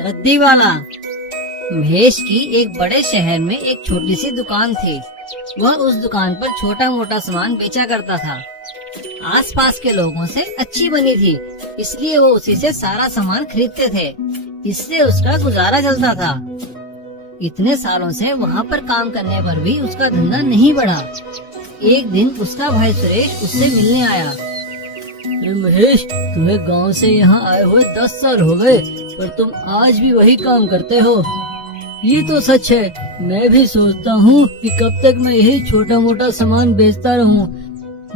रद्दी वाला। महेश की एक बड़े शहर में एक छोटी सी दुकान थी। वह उस दुकान पर छोटा मोटा सामान बेचा करता था। आसपास के लोगों से अच्छी बनी थी, इसलिए वो उसी से सारा सामान खरीदते थे। इससे उसका गुजारा चलता था। इतने सालों से वहाँ पर काम करने पर भी उसका धंधा नहीं बढ़ा। एक दिन उसका भाई सुरेश उससे मिलने आया। महेश, तुम्हें गांव से यहाँ आए हुए 10 साल हो गए, पर तुम आज भी वही काम करते हो। ये तो सच है। मैं भी सोचता हूँ कि कब तक मैं यही छोटा मोटा सामान बेचता रहूँ।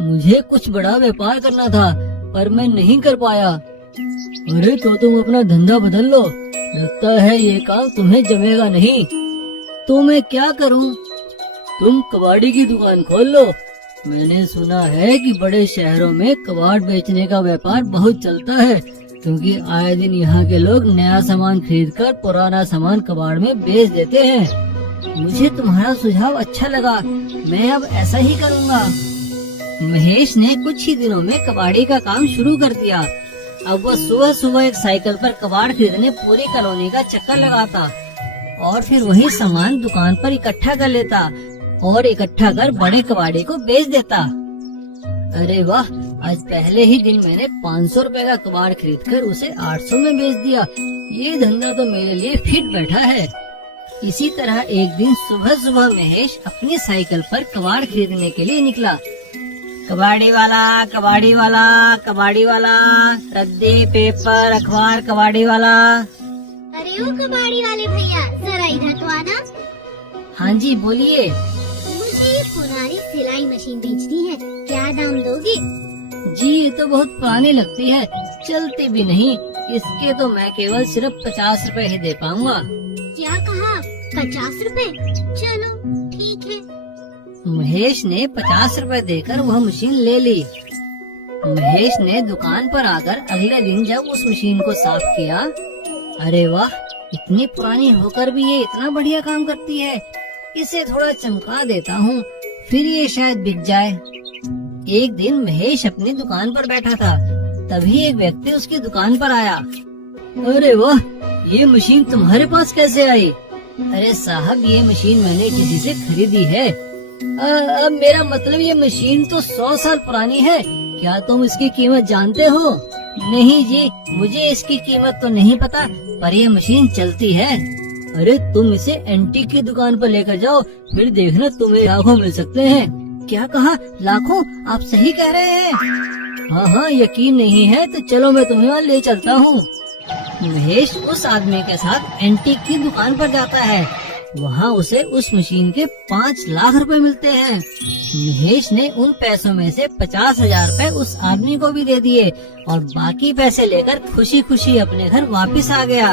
मुझे कुछ बड़ा व्यापार करना था, पर मैं नहीं कर पाया। अरे तो तुम अपना धंधा बदल लो। लगता है ये काम तुम्हें जमेगा नहीं। तो मैं क्या करूँ? तुम कबाड़ी की दुकान खोल लो। मैंने सुना है कि बड़े शहरों में कबाड़ बेचने का व्यापार बहुत चलता है, क्योंकि आए दिन यहाँ के लोग नया सामान खरीदकर पुराना सामान कबाड़ में बेच देते हैं। मुझे तुम्हारा सुझाव अच्छा लगा। मैं अब ऐसा ही करूँगा। महेश ने कुछ ही दिनों में कबाड़ी का काम शुरू कर दिया। अब वह सुबह सुबह एक साइकिल पर कबाड़ खरीदने पूरी कॉलोनी का चक्कर लगाता और फिर वही सामान दुकान पर इकट्ठा कर लेता और इकट्ठा कर बड़े कबाड़ी को बेच देता। अरे वाह, आज पहले ही दिन मैंने 500 रुपए का कबाड़ खरीदकर उसे 800 में बेच दिया। ये धंधा तो मेरे लिए फिट बैठा है। इसी तरह एक दिन सुबह सुबह महेश अपनी साइकिल पर कबाड़ खरीदने के लिए निकला। कबाड़ी वाला, कबाड़ी वाला, कबाड़ी वाला, रद्दी, पेपर, अखबार, कबाड़ी वाला। अरे ओ कबाड़ी वाले भैया, जरा इधर तो आना। हाँ जी, बोलिए। मुझे ये पुरानी सिलाई मशीन बेचनी है, क्या दाम दोगे? जी, ये तो बहुत पुरानी लगती है, चलती भी नहीं। इसके तो मैं केवल सिर्फ 50 रुपए ही दे पाऊंगा। क्या कहा? 50 रुपए? चलो ठीक है। महेश ने 50 रुपए देकर वह मशीन ले ली। महेश ने दुकान पर आकर अगले दिन जब उस मशीन को साफ किया, अरे वाह, इतनी पुरानी होकर भी ये इतना बढ़िया काम करती है। इसे थोड़ा चमका देता हूँ, फिर ये शायद बिक जाए। एक दिन महेश अपनी दुकान पर बैठा था, तभी एक व्यक्ति उसकी दुकान पर आया। अरे वाह, ये मशीन तुम्हारे पास कैसे आई? अरे साहब, ये मशीन मैंने किसी से खरीदी है। अब मेरा मतलब ये मशीन तो 100 साल पुरानी है। क्या तुम इसकी कीमत जानते हो? नहीं जी, मुझे इसकी कीमत तो नहीं पता, पर ये मशीन चलती है। अरे तुम इसे एंटीक की दुकान पर लेकर जाओ, फिर देखना तुम्हें लाखों मिल सकते हैं। क्या कहा? लाखों? आप सही कह रहे हैं? हाँ हाँ, यकीन नहीं है तो चलो मैं तुम्हें वहाँ ले चलता हूँ। महेश उस आदमी के साथ एंटीक की दुकान पर जाता है। वहाँ उसे उस मशीन के 5 लाख रुपए मिलते हैं। महेश ने उन पैसों में से 50,000 रुपए उस आदमी को भी दे दिए और बाकी पैसे लेकर खुशी खुशी अपने घर वापस आ गया।